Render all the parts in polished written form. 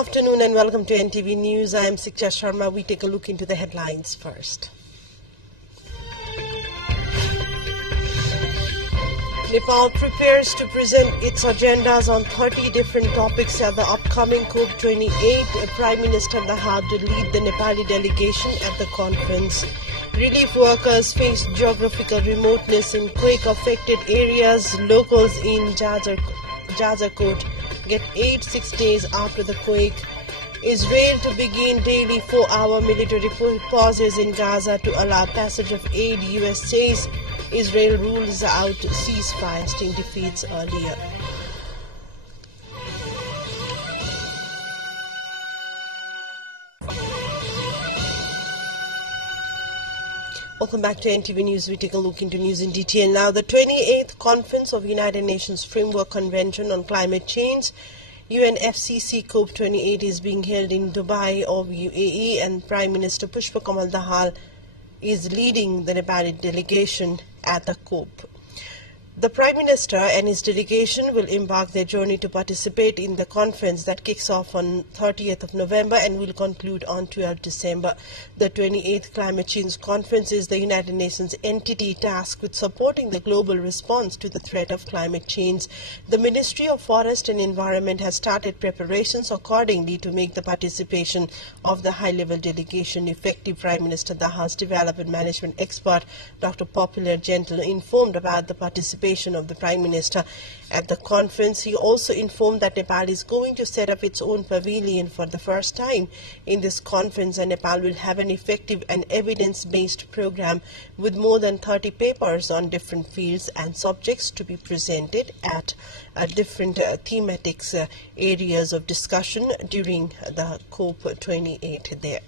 afternoon and welcome to NTV News. I am Siksha Sharma. We take a look into the headlines first. Nepal prepares to present its agendas on 30 different topics at the upcoming COP28. Prime Minister Daha to lead the Nepali delegation at the conference. Relief workers face geographical remoteness in quake-affected areas. Locals in Jajakot get aid 6 days after the quake. Israel to begin daily 4-hour military pauses in Gaza to allow passage of aid, US says. Israel rules out ceasefire, sting defeats earlier. Welcome back to NTV News. We take a look into news in detail now. The 28th Conference of United Nations Framework Convention on Climate Change, UNFCCC COP28, is being held in Dubai of UAE, and Prime Minister Pushpa Kamal Dahal is leading the Nepali delegation at the COP. The Prime Minister and his delegation will embark their journey to participate in the conference that kicks off on 30th of November and will conclude on 12th December. The 28th Climate Change Conference is the United Nations entity tasked with supporting the global response to the threat of climate change. The Ministry of Forest and Environment has started preparations accordingly to make the participation of the high-level delegation effective. Prime Minister Dahal's development management expert, Dr. Popular Gentle, informed about the participation of the Prime Minister at the conference. He also informed that Nepal is going to set up its own pavilion for the first time in this conference, and Nepal will have an effective and evidence-based program with more than 30 papers on different fields and subjects to be presented at different thematic areas of discussion during the COP28 there.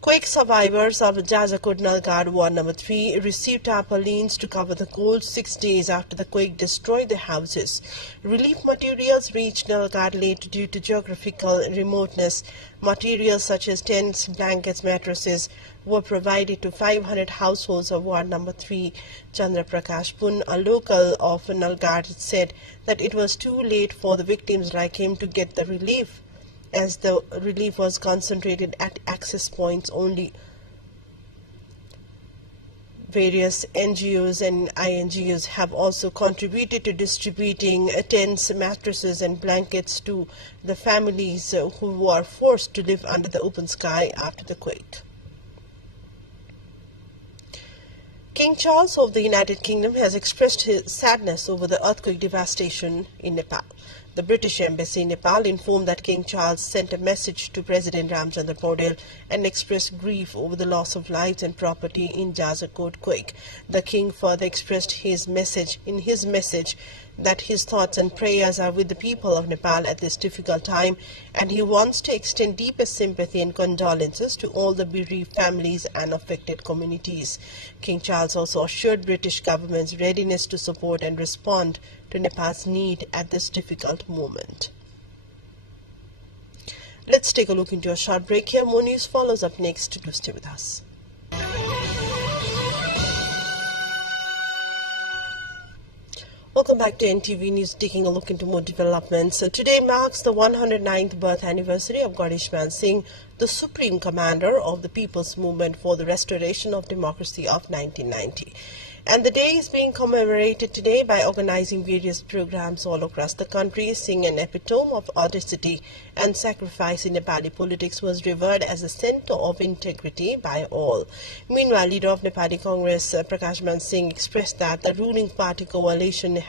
Quake survivors of Jajakot Nalgad Ward No. 3 received tarpaulins to cover the cold 6 days after the quake destroyed their houses. Relief materials reached Nalgad late due to geographical remoteness. Materials such as tents, blankets, mattresses were provided to 500 households of Ward No. 3. Chandra Prakash Pun, a local of Nalgad, said that it was too late for the victims like him to get the relief, as the relief was concentrated at access points only. Various NGOs and INGOs have also contributed to distributing tents, mattresses and blankets to the families who were forced to live under the open sky after the quake. King Charles of the United Kingdom has expressed his sadness over the earthquake devastation in Nepal. The British Embassy in Nepal informed that King Charles sent a message to President Ramchandra Paudel and expressed grief over the loss of lives and property in Jajakot quake. The King further expressed his message that his thoughts and prayers are with the people of Nepal at this difficult time, and he wants to extend deepest sympathy and condolences to all the bereaved families and affected communities. King Charles also assured British government's readiness to support and respond to Nepal's need at this difficult moment. Let's take a look into a short break here. More news follows up next. Do stay with us. Welcome back to NTV News, taking a look into more developments. Today marks the 109th birth anniversary of Ganesh Man Singh, the Supreme Commander of the People's Movement for the Restoration of Democracy of 1990. And the day is being commemorated today by organizing various programs all across the country. Singh, an epitome of audacity and sacrifice in Nepali politics, was revered as a center of integrity by all. Meanwhile, leader of Nepali Congress, Prakash Man Singh, expressed that the ruling party coalition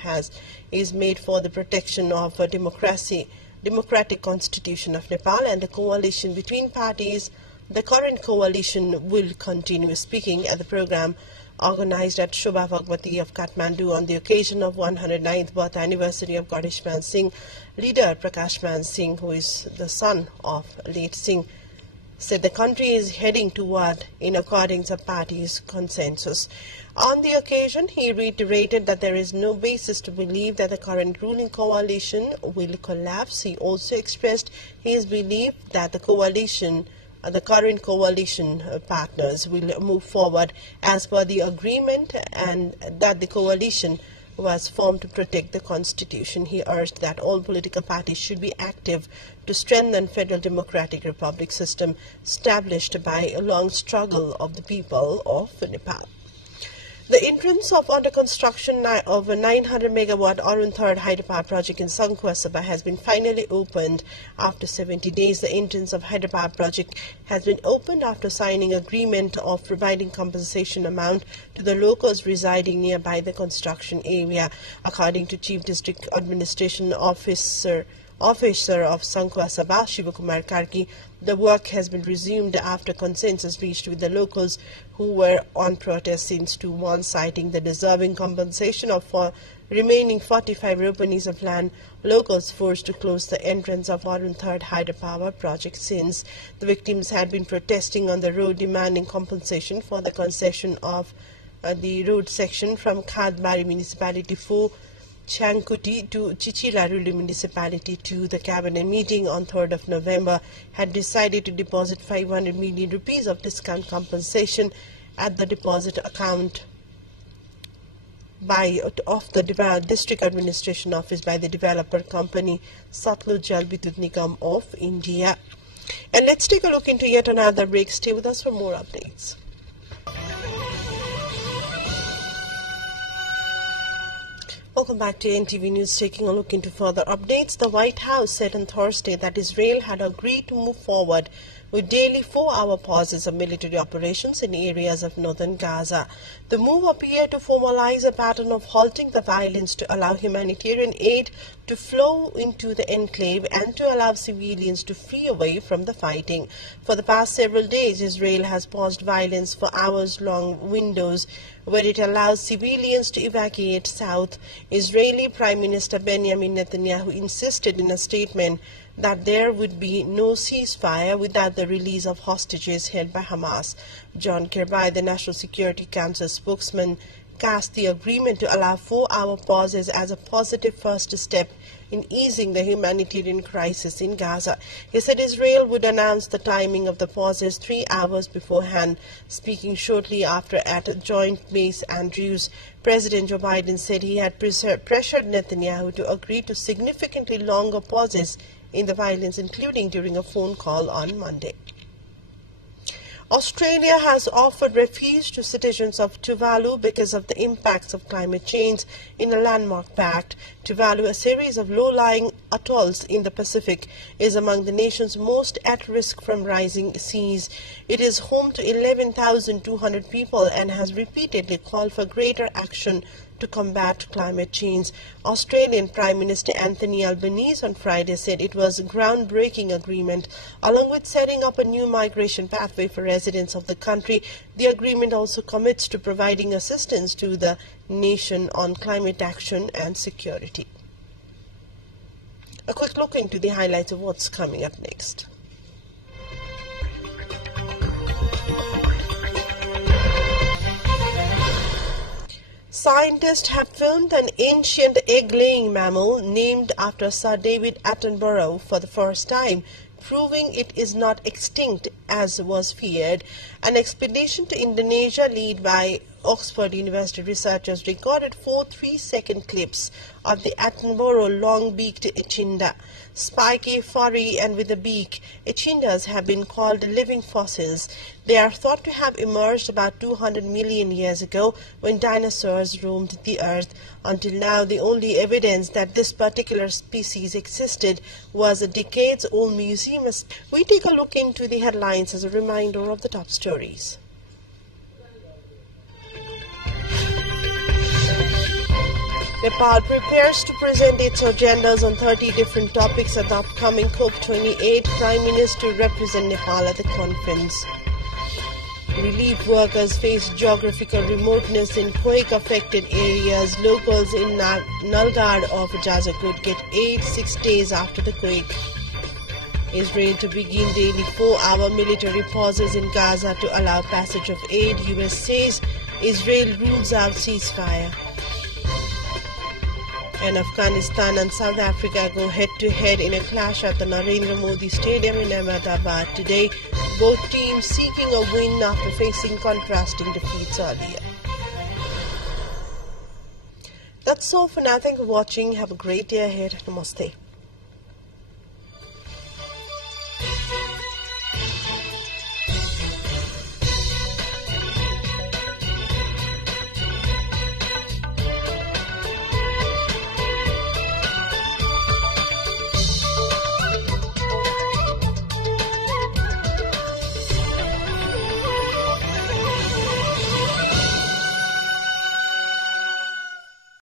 is made for the protection of democratic constitution of Nepal, and the coalition between parties, the current coalition, will continue. Speaking at the program organized at Shobha Bhagwati of Kathmandu on the occasion of 109th birth anniversary of Ganesh Man Singh, leader Prakash Man Singh, who is the son of late Singh, said the country is heading toward in accordance with party's consensus. On the occasion, he reiterated that there is no basis to believe that the current ruling coalition will collapse. He also expressed his belief that the current coalition partners will move forward as per the agreement, and that the coalition was formed to protect the Constitution. He urged that all political parties should be active to strengthen federal democratic republic system established by a long struggle of the people of Nepal. The entrance of under construction of a 900 megawatt ntvithari hydropower project in Sankhwasaba has been finally opened after 70 days. The entrance of hydropower project has been opened after signing agreement of providing compensation amount to the locals residing nearby the construction area. According to Chief District Administration Officer of Sankhwasaba, Shivakumar Karki, the work has been resumed after consensus reached with the locals who were on protest since 2 months, citing the deserving compensation of remaining 45 ropanis of land. Locals forced to close the entrance of ntvithari hydropower project since the victims had been protesting on the road demanding compensation for the concession of the road section from Khadbari municipality for Chankuti to Chichiraruli municipality. To the cabinet meeting on 3rd of November had decided to deposit 500 million rupees of discount compensation at the deposit account of the district administration office by the developer company Satluj Jal Vidyut Nigam of India. And let's take a look into yet another break. Stay with us for more updates. Welcome back to NTV News. Taking a look into further updates, the White House said on Thursday that Israel had agreed to move forward with daily 4-hour pauses of military operations in areas of northern Gaza. The move appeared to formalize a pattern of halting the violence to allow humanitarian aid to flow into the enclave and to allow civilians to flee away from the fighting. For the past several days, Israel has paused violence for hours-long windows where it allows civilians to evacuate south. Israeli Prime Minister Benjamin Netanyahu insisted in a statement that there would be no ceasefire without the release of hostages held by Hamas. John Kirby, the National Security Council spokesman, cast the agreement to allow 4-hour pauses as a positive first step in easing the humanitarian crisis in Gaza. He said Israel would announce the timing of the pauses 3 hours beforehand. Speaking shortly after at Joint Base Andrews, President Joe Biden said he had pressured Netanyahu to agree to significantly longer pauses in the violence, including during a phone call on Monday. Australia has offered refuge to citizens of Tuvalu because of the impacts of climate change in a landmark pact. Tuvalu, a series of low-lying atolls in the Pacific, is among the nation's most at risk from rising seas. It is home to 11,200 people and has repeatedly called for greater action to combat climate change. Australian Prime Minister Anthony Albanese on Friday said it was a groundbreaking agreement. Along with setting up a new migration pathway for residents of the country, the agreement also commits to providing assistance to the nation on climate action and security. A quick look into the highlights of what's coming up next. Scientists have found an ancient egg-laying mammal named after Sir David Attenborough for the first time, proving it is not extinct as was feared. An expedition to Indonesia led by Oxford University researchers recorded 4 3-second clips of the Attenborough long-beaked echinda. Spiky, furry, and with a beak, echindas have been called living fossils. They are thought to have emerged about 200 million years ago when dinosaurs roamed the earth. Until now, the only evidence that this particular species existed was a decades-old museum. We take a look into the headlines as a reminder of the top stories. Nepal prepares to present its agendas on 30 different topics at the upcoming COP28. Prime Minister represent Nepal at the conference. Relief workers face geographical remoteness in quake-affected areas. Locals in Nalgarh of Jajakot get aid 6 days after the quake. Israel to begin daily 4-hour military pauses in Gaza to allow passage of aid. US says Israel rules out ceasefire. And Afghanistan and South Africa go head-to-head in a clash at the Narendra Modi Stadium in Ahmedabad today. Both teams seeking a win after facing contrasting defeats earlier. That's So for now, thank you for watching. Have a great day ahead. Namaste.